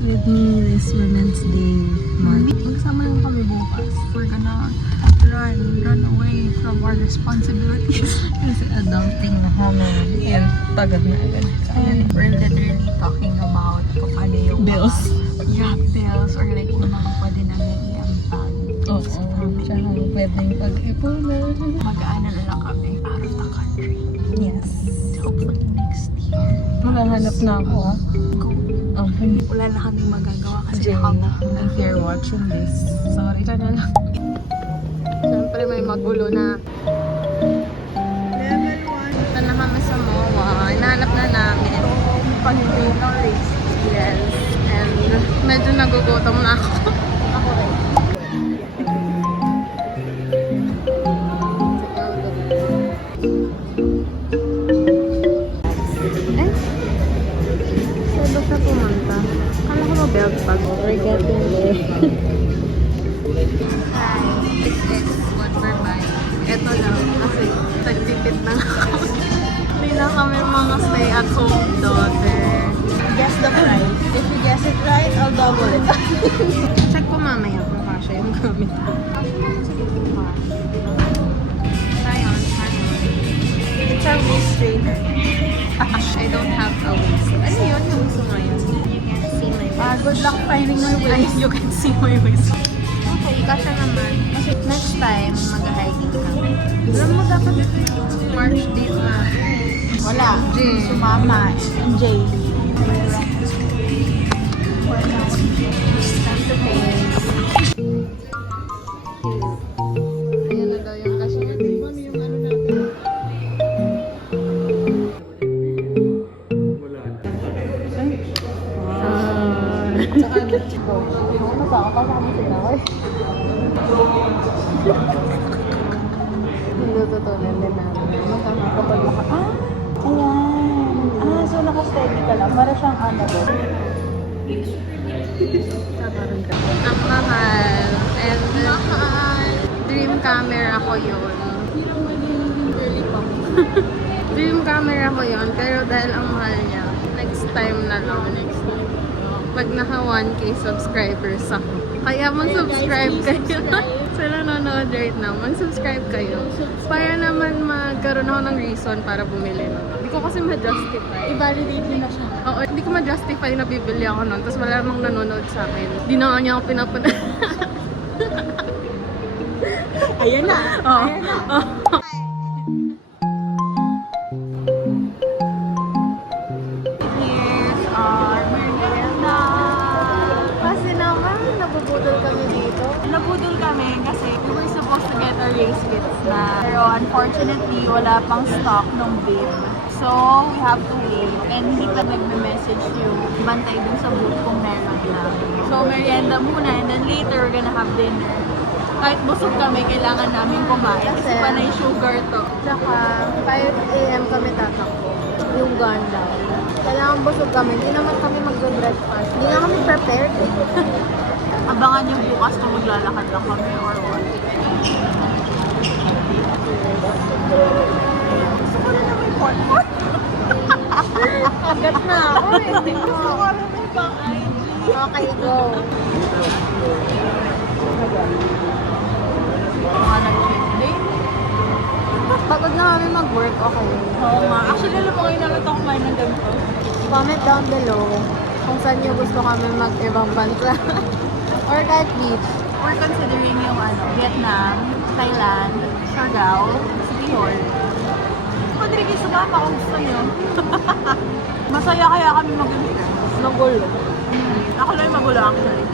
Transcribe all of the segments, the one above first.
with me this Women's Day month. Magsama lang kami bukas. We're gonna run away from our responsibilities. Kasi adulting na kami and pagod na agad. And we're literally talking about kung ano yung bills. Bills or like yung mga pwede namin i-ampag. Oo. Tsaka pwedeng pag-ipunan. Mag-aana na lang kami out of the country. Yes. Hopefully next year. Maghahanap na ako. Wala na kaming magagawa kasi if you're watching this, sorry ka na lang. Siyempre may magulo na. Level 1. Ito na kami sa MOA. Hinahanap na namin. Pag-ibig ng race. Yes. And medyo nagugutom na ako. Ako rin. Sa pumunta. Kala ko belt bag. We're getting there. Hi. This is what we're buying. Ito lang. Kasi nagtipid na ako. Hindi na kami mga stay at home daughter. Guess the price. If you guess it right, I'll double it. Check ko mamaya kung kasha yung gamit ko. Try on. It's a waist trainer. I don't have a waist. Ano yun? Yung gusto mo yun? You can see my waist. Good luck finding my waist. You can see my waist. Okay, kasha naman. Kasi next time, mag-hiking kami. Alam mo, dapat ito yung March date na. Wala. Sumama. And Jay. Time to pay. Ayan na daw yung cashier. Nilututunan din namin. Magkakapag laka. Ayan. So naka-steady ka lang. Para siyang ano doon. Ang mahal. And dream camera ko yun. Dream camera ko yun. Pero dahil ang mahal niya, next time na lang. Pag naka 1K subscribers ako. Kaya mag-subscribe kayo. Sa nanonood right now, mag-subscribe kayo. Para naman magkaroon ako ng reason para bumili nun. Hindi ko kasi ma-justify. I-validate mo na siya. Oo, hindi ko ma-justify na bibili ako nun. Tapos wala namang nanonood sa akin. Hindi na nga niya ako pinapunta. Ayan na. Oh. Ayan na. Oh. Here's our merienda. Kasi naman, nabubudol kami dito. Nabudol kami kasi we were supposed to get our race kits na. Pero unfortunately, wala pang stock ng bib. So, we have to wait. And hindi pa nagme-message yung bantay dun sa booth kung meron na. So, merienda muna and then later we're gonna have dinner. Kahit busog kami, kailangan namin kumain kasi panay sugar to. Tsaka, 5 AM kami tatakbo. Yung ganda. Kailangan busog kami. Hindi naman kami mag-breakfast. Hindi na kami prepared. Abangan yung bukas kung maglalakad lang kami or what. Gusto ko na naman pork. Agat na ako eh. Gusto ko na may pang IG. Okay, go. Mga nag-cheat day. Pagod na kami mag-work, okay. Oo nga. Actually, alam mo kayo naman ito kumain ng ganito. Comment down below kung saan nyo gusto kami mag-ibang bansa. Or kahit beach. We're considering yung Vietnam, Thailand, Siargao, Bohol. Pwede rin kayo sumama kung gusto nyo. Masaya kaya kami mag-friends. Magulo. Ako lang yung magulo actually.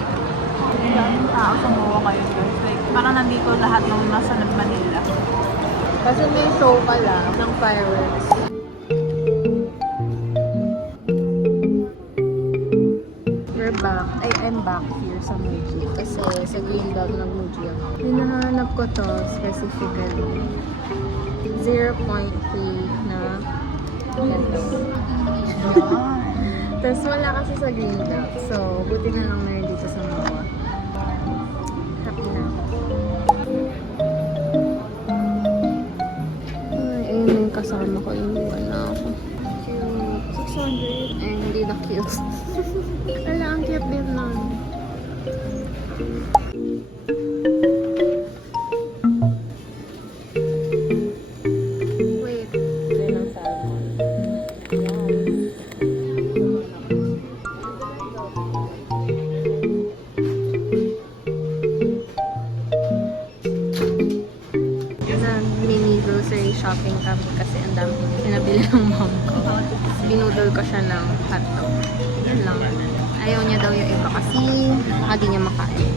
Ang daming tao sa MOA kayo guys. Like, parang nandito lahat ng nasa Manila. Kasi may show pala ng fireworks. We're back. I'm back here sa Muji. Kasi sa Green Dog nag-Muji ako. Hinahanap ko to specifically. 0.3 na heads. Tapos wala kasi sa Green Dog. So, buti na lang meron dito sa MOA. Happy na ako. Ay, ayun yung kasama ko. Inuwan na ako. 600. Ay, hindi na cute. Wala, ang cute din nun. Wait. Yan ang salmon. Mini grocery shopping kami kasi ang dami pinabili ng mom ko. Binudol ko siya ng hotdog. Yan lang. Ayaw niya daw yung iba kasi baka di niya makain.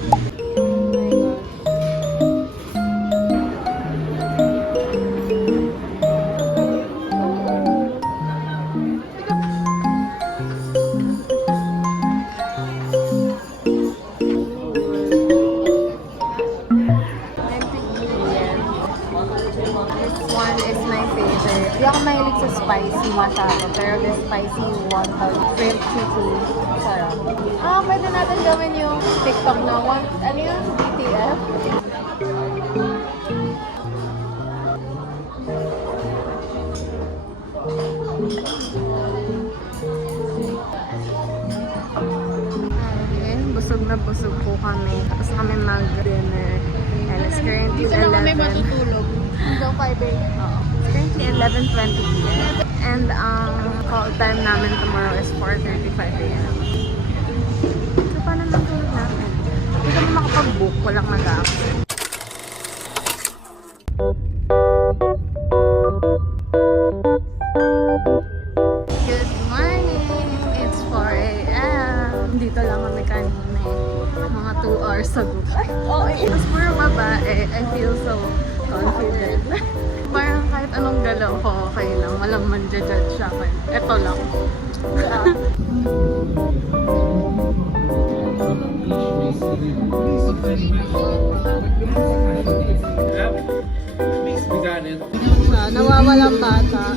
This one is my favorite. Hindi ako mahilig sa spicy masyado, pero this spicy wonton shrimp chicken. Sarap. Pwede natin gawin yung TikTok na one, ano yun? BTF? Ayun, busog na busog po kami. Tapos kami mag-dinner. And it's currently 11. Dito na kami matutulog. Hanggang 5 a.m. It's currently 11:20 p.m. And ang call time namin tomorrow is 4:35 a.m. So, paano nang tulog namin? Hindi kami makapag-book. Walang mag-access. Good morning! It's 4 a.m. Dito lang kami kanina mga 2 hours ago. Tapos puro babae. I feel so confident. Parang kahit anong galaw ko, okay lang. Walang man-judge sa akin. Ito lang. Nawawalang bata.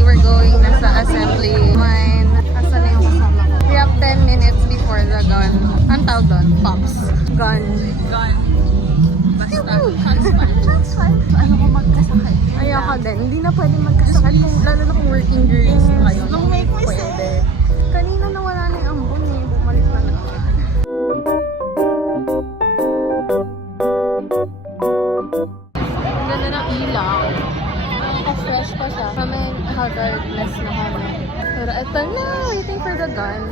We're going na sa assembly line. Asan na yung kasama ko? We have 10 minutes before the gun. Ang tawag doon? Pops. Gun. Basta. Transfer. Ano ko magkasakay? Ayoko din. Hindi na pwede magkasakay. Lalo na kung working girls na kayo. Don't make me pwede. Kanina nawala na yung ambon eh. Bumalik na naman. Ang ganda ng ilaw. Fresh pa siya. Kami haggardness na kami. Pero ito na. Waiting for the gun.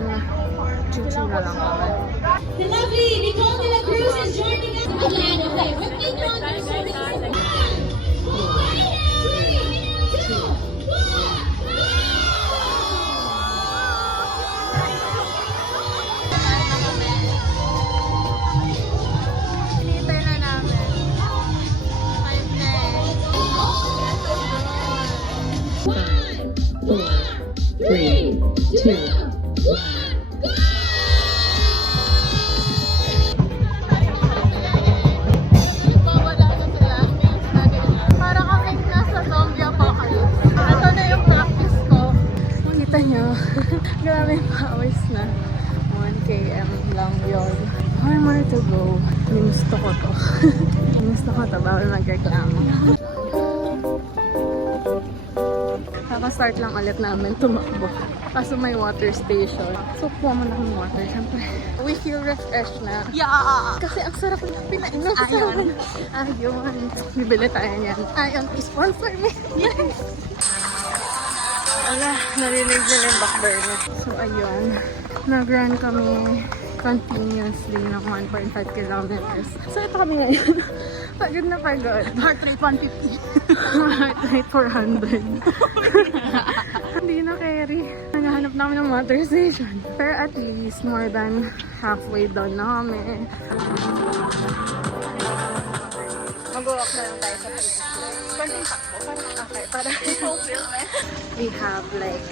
Chuchu na lang kami. The lovely Nicole de la Cruz is joining us again. Okay, what do you want to say? 1, 3, 2, 1. Grabe yung pawis na. 1 km lang yun. 4 more to go. Ginusto ko to. Ginusto ko to. Bawal magreklamo. Kaka-start lang ulit namin tumakbo. Kaso may water station. So, kuha mo na kami water. Siyempre, we feel refreshed na. Yeah! Kasi ang sarap na pinainom sa amin. Ayun. Bibili tayo niyan. Ayun, sponsor me. Wala, narinig nila yung backburner. So, ayun. Nag-run kami continuously ng 1.5 kilometers. So, ito kami ngayon. Pagod na pagod. Heart rate 150. Heart rate 400. Hindi na carry. Naghahanap namin ng water station. Pero at least, more than halfway down na kami. Mag-walk na lang tayo sa previous floor. Konting takbo. Okay, para we have like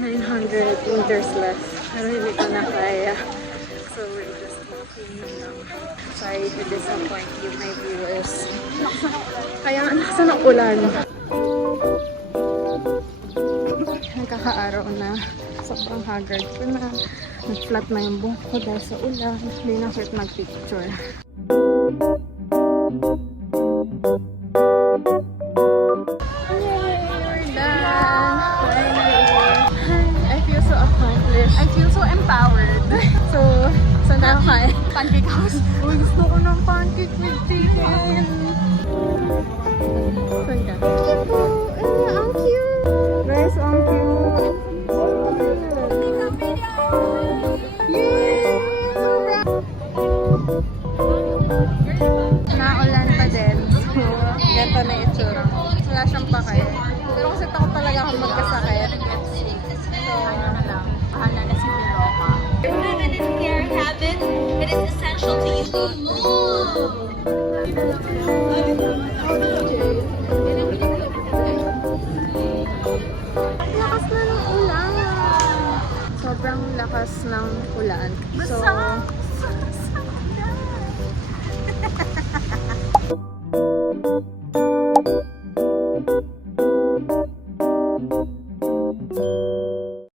900 meters left. Pero hindi ko na kaya. So we're just walking now. Sorry to disappoint you, my viewers. Kaya nasa ng ulan. Nagkakaaraw na. Sobrang haggard ko na. Nag-flat na yung buhok ko dahil sa ulan. Hindi na fit mag-picture. Yay! We're done! Finally! I feel so accomplished. English. I feel so empowered. So, saan tayo kain? Pancake house. Uy, gusto ko ng pancake with chicken. Saan ka? Ang cute! Guys, ang cute! Naulan pa din. So, ganito na itsura. Wala siyang pakay. Pero kasi takot talaga akong magkasakit. So, Ano na lang. Bahala na si Miroka. Feminine care habits, it is essential to use lakas na ng ulan. Sobrang lakas ng ulan. So,